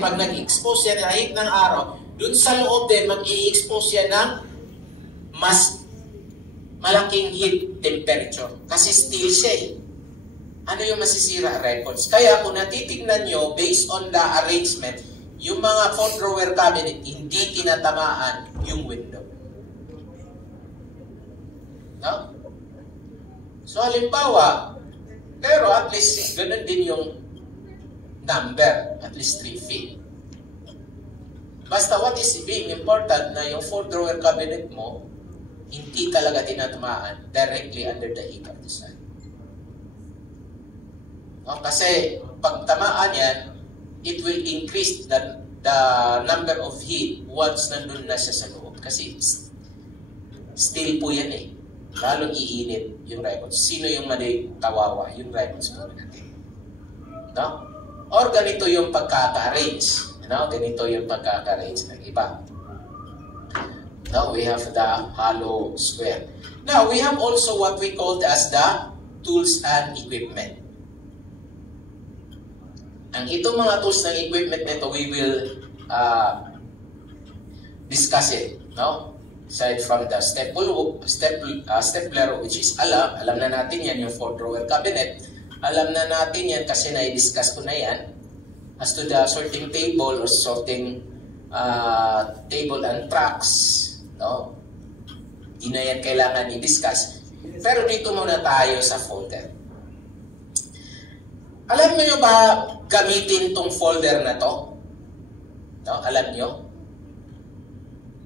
pag nag-expose yan sa heat ng araw, dun sa loob din, mag-i-expose yan ng mas malaking heat temperature. Kasi steel siya eh. Ano yung masisira? Records. Kaya kung natitignan nyo, based on the arrangement, yung mga 4-drawer cabinet, hindi tinatamaan yung window. No? So, halimbawa, pero at least, ganun din yung number, at least 3 feet. Basta what is being important na yung 4-drawer cabinet mo, hindi talaga tinatamaan directly under the heat of the sun. No? Kasi, pag tamaan yan, it will increase the number of heat once nandun na siya sa loob. Kasi, steel po yan eh. Lalong iinit yung records. Sino yung mali kawawa? Yung records po natin. No? Or ganito yung pagkaka-arrange. Ganito yung pagkaka-arrange ng iba. Now, we have the hollow square. Now, we have also what we called as the tools and equipment. Ang itong mga tools and equipment nito, we will discuss it. No? Aside from the stapler, which is alam na natin yan, yung 4-drawer cabinet. Alam na natin yan kasi na-discuss ko na yan. As to the sorting table or sorting table and tracks, no? Hindi na yan kailangan i-discuss. Pero dito muna tayo sa folder. Alam niyo ba gamitin tong folder na to? No? Alam niyo?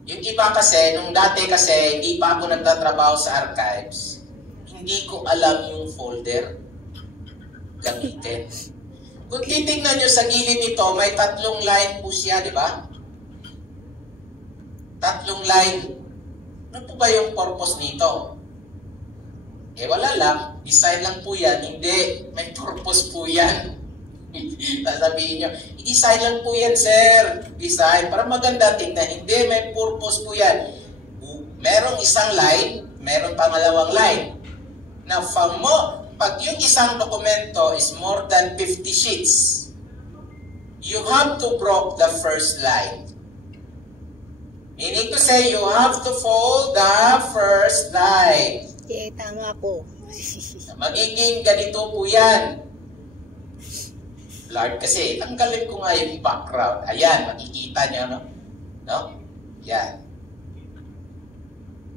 Yung iba kasi, nung dati kasi, hindi pa ako nagtatrabaho sa archives, hindi ko alam yung folder gamitin. Kung titignan nyo sa gilid nito, may 3 line po siya, di ba? 3 line. Ano po ba yung purpose nito? Eh wala lang, design lang po yan. Hindi, may purpose po yan. Sasabihin nyo, i-design lang po yan, sir. Design, para maganda tingnan. Hindi, may purpose po yan. Merong isang line, merong pangalawang line. Now, pag yung isang dokumento is more than 50 sheets, you have to break the first line. Meaning to say, you have to fold the first line. Okay, tama po. Magiging ganito po yan. Lord, kasi tanggalin ko nga yung background. Ayan, makikita nyo, no? No? Yan.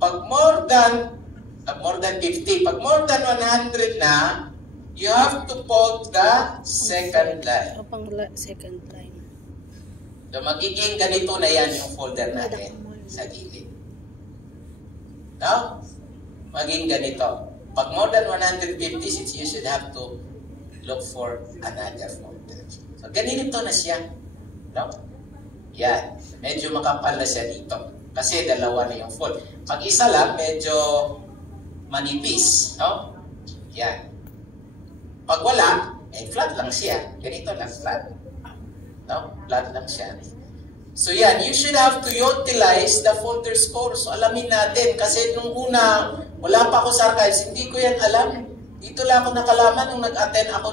Pag more than 50, pag more than 100 na, you have to fold the second line. Second line. So, magiging ganito na yan yung folder natin sa gilid. No? Maging ganito. Pag more than 150, you should have to look for another folder. So, ganito na siya. No? Yan. Medyo makapal na siya dito. Kasi dalawa na yung fold. Pag isa lang, medyo manipis. No? Yan. Pag wala, flat lang siya. Ganito lang, flat. No? Flat lang siya. So yan, you should have to utilize the folder score. So alamin natin. Kasi nung una, wala pa ako sa archives, hindi ko yan alam. Dito lang ako nakalaman nung nag-attend ako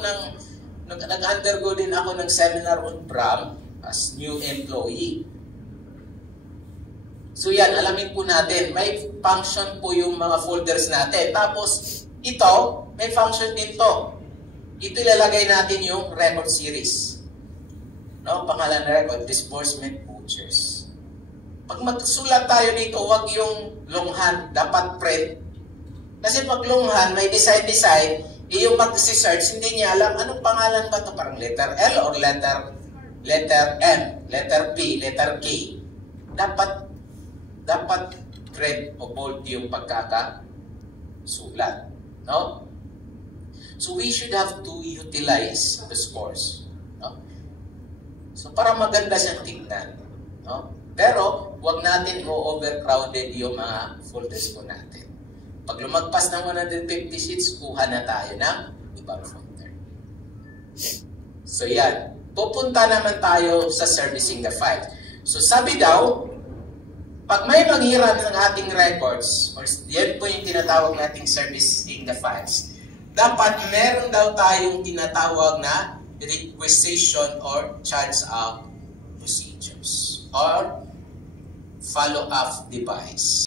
nag-undergo din ako ng seminar on BRAM as new employee. So yan, alamin po natin. May function po yung mga folders natin. Tapos, ito, may function din to. Ito ilalagay natin yung record series. No? Pangalan na record, disbursement vouchers. Pag magsulat tayo dito, huwag yung longhand, dapat print. Kasi pag longhand, may design, yung mag-search, hindi niya alam, anong pangalan ba ito? Parang letter L or letter M, letter P, letter K. Dapat red o bold yung pagkakasulat. No? So we should have to utilize the scores. No? So para maganda siyang tingnan. No? Pero huwag natin o-overcrowded yung mga folders po natin. Pag lumagpas ng 150 sheets, kuha na tayo ng ibang folder. So yan. Pupunta naman tayo sa servicing the file. So sabi daw, pag may manghirap ng ating records, or yan po yung tinatawag nating servicing the files, dapat meron daw tayong tinatawag na requisition or charge out procedures or follow-up device.